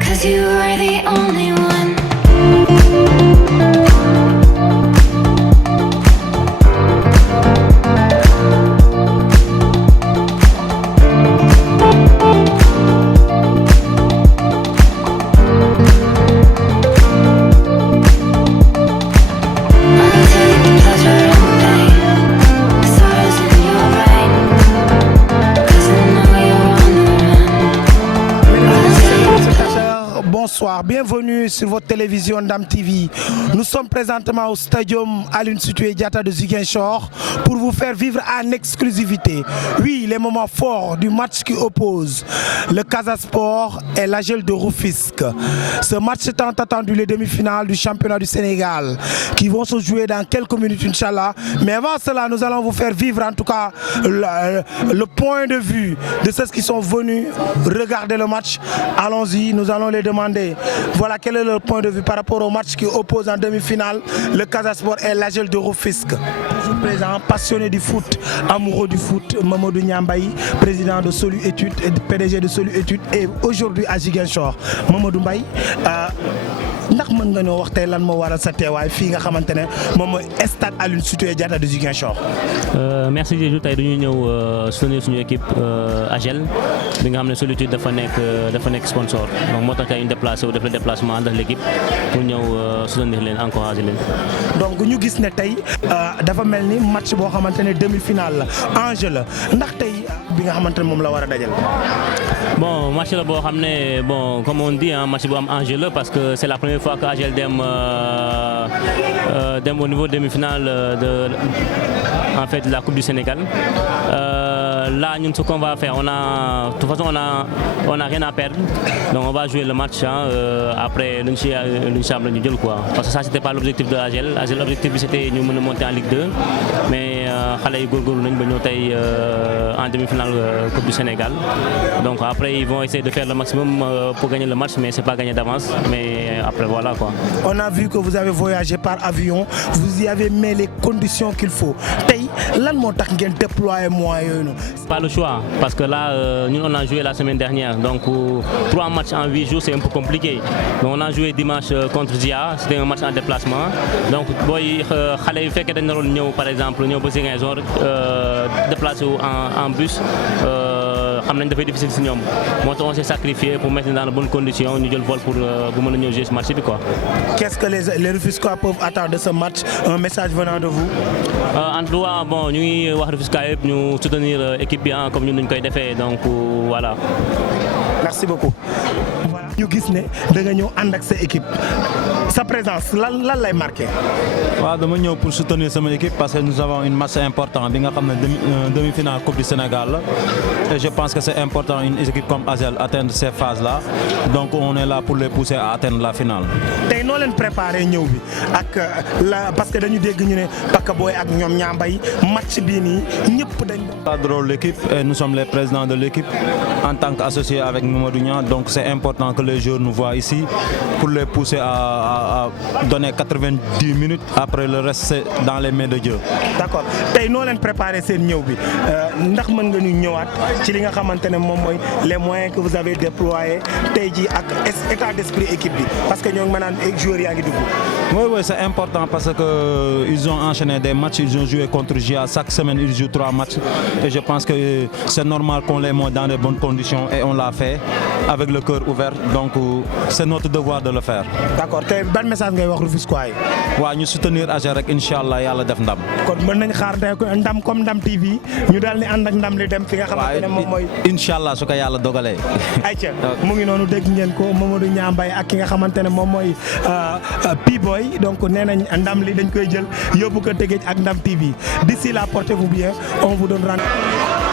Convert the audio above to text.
'cause you are the only one. Bonsoir, bienvenue sur votre télévision Ndam TV. Nous sommes présentement au Stadium Aline Sitoé Diatta de Ziguinchor pour vous faire vivre en exclusivité, oui, les moments forts du match qui oppose le Casa Sport et l'AGEL de Rufisque. Ce match étant attendu les demi-finales du championnat du Sénégal qui vont se jouer dans quelques minutes, Inch'Allah. Mais avant cela, nous allons vous faire vivre en tout cas le point de vue de ceux qui sont venus regarder le match. Allons-y, nous allons les demander. Voilà quel est leur point de vue par rapport au match qui oppose en demi-finale le Casa Sport et l'AGEL de Rufisque. Toujours présent, passionné du foot, amoureux du foot, Mamadou Niambaye, président de Solu Études et PDG de Solu Études et aujourd'hui à Ziguinchor. Mamadou Mbaye, ndax mën nga ñoo wax tey lan moo waral sa teewaay fii nga xamante ne moom mooy stade Aline Sitoé Diatta de Ziguinchor. Merci Diédhiou, tey dañuy ñëw soutenir suñu équipe AGEL bi nga xam ne Solu Études dafa nekk sponsor donc moo tax tey ñu déplacé wu def le déplacement ànd ak l'équipe pour ñëw soutenir leen encourager leen. donc ñu gis ne tey dafa mel ni match boo xamante ne demi-finale la enjeu la ndax tey bi nga xamante ne moom la war a dajal. Bon match la boo xam ne bon comme on dit match bu am enjeu la parce que c'est la première fois que AGEL dem au niveau demi-finale de en fait de la Coupe du Sénégal. Là, nous, ce qu'on va faire, de toute façon, on a rien à perdre. Donc, on va jouer le match après l'Inch'Allah du quoi. Parce que ça, c'était pas l'objectif de AGEL. L'objectif, c'était de nous monter en Ligue 2. Mais en demi-finale Coupe du Sénégal. Donc, après, ils vont essayer de faire le maximum pour gagner le match, mais c'est pas gagné d'avance. Mais après, voilà quoi. On a vu que vous avez voyagé par avion. Vous y avez mis les conditions qu'il faut. Lan moo tax ngeen déployer moyens yooyu. Pas le choix parce que là nous on a joué la semaine dernière donc 3 matchs en 8 jours c'est un peu compliqué. Donc on a joué dimanche contre Zia, c'était un match en déplacement. Donc booy xale yu fekkee dañ naroon ñëw par exemple ñëw ba Ziguinchor déplacé wu en bus xam nañ dafay difficile si ñoom moo tax on s'est sacrifié pour mettre dans de bonnes conditions ñu jël vol pour bu mën a ñëw jouer ce match bi quoi. Qu'est-ce que les Rufisquois peuvent attendre de ce match? Un message venant de vous? En tout cas bon ñu ngi wax Rufisquois yëpp ñu soutenir équipe bi comme ñun ñu koy defee donc voilà. Merci beaucoup. Voilà ñu gis ne da nga ñëw ànd ak sa équipe sa présence lan lay marqué. waaw dama ñëw pour soutenir sama équipe parce que nous avons une match important bi nga xam ne demi-finale Coupe du Sénégal la et je pense que c'est important une équipe comme AGEL atteindre ces phases là donc on est là pour les pousser à atteindre la finale. tey noo leen préparé ñëw bi ak parce que dañu dégg ñu ne Paka Boy ak ñoom Niambaye match bii nii ñëpp dañ. Cadre l'équipe et nous sommes les présidents de l'équipe en tant qu'associés avec Mamadou Niang donc c'est important que les joueurs nous voient ici pour les pousser à donner 90 minutes après le reste c'est dans les mains de Dieu. D'accord tey noo leen préparé seen ñëw bi ndax mën nga ñu ñëwaat ci li nga xamante ne moom mooy les moyens que vous avez déployés tey jii ak état d'esprit équipe bi parce que ñoo ngi mënaan joueurs yaa ngi dugg. Oui, c'est important parce que ils ont enchaîné des matchs, ils ont joué contre GIA, chaque semaine ils jouent 3 matchs et je pense que c'est normal qu'on les mette dans de bonnes conditions et on l'a fait avec le cœur ouvert donc c'est notre devoir de le faire. D'accord tey ban message ngay wax Rufisquois yi. waaw ñu soutenir AGEL rek inch'Allah yàlla def ndam. kon mën nañ xaar ndam comme Ndam TV ñu daal di ànd ak ndam li dem fi nga xamante ne moom mooy. inch'Allah su ko yàlla dogalee. ayca mu ngi noonu dégg ngeen ko Mamadou Niambaye ak ki nga xamante ne moom mooy P-Boy donc nee nañ ndam li dañ koy jël yóbbu ko Tëngéej ak Ndam TV d'ici là portez-vous bien on vous donne rendez-vous.